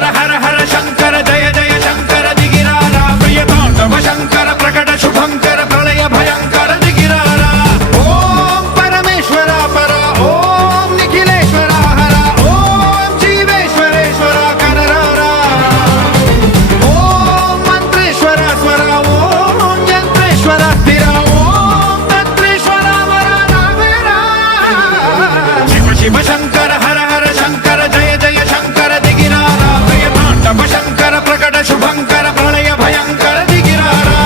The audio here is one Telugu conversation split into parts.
శంకర హర హర శంకర జయ జయ శంకర దిగిరారా ప్రియ తాండవ శంకర ప్రకట శుభంకర ప్రళయ భయంకర దిగిరారా ఓం పరమేశ్వర పర ఓం నిఖిలేశ్వర హర ఓం జీవేశ్వరేశ్వర కనరారా ఓం మంత్రేశ్వర స్వర ఓం యంత్రేశ్వర స్థిర ఓం తంత్రేశ్వర వర నావేరా శివ శివ శంకర హర హర శంకర జయ జయ శంకర దిగిరారా ప్రియ తాండవ శంకర ప్రకట శుభంకర ప్రళయ భయంకర దిగిరారా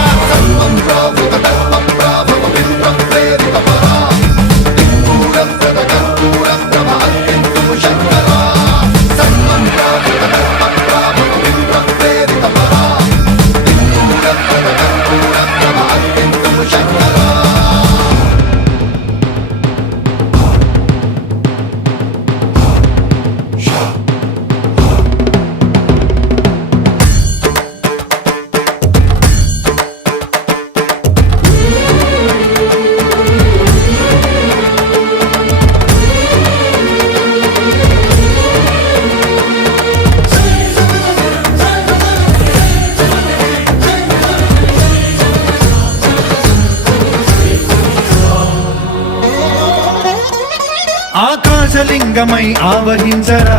ఆకాశలింగమై ఆవహించరా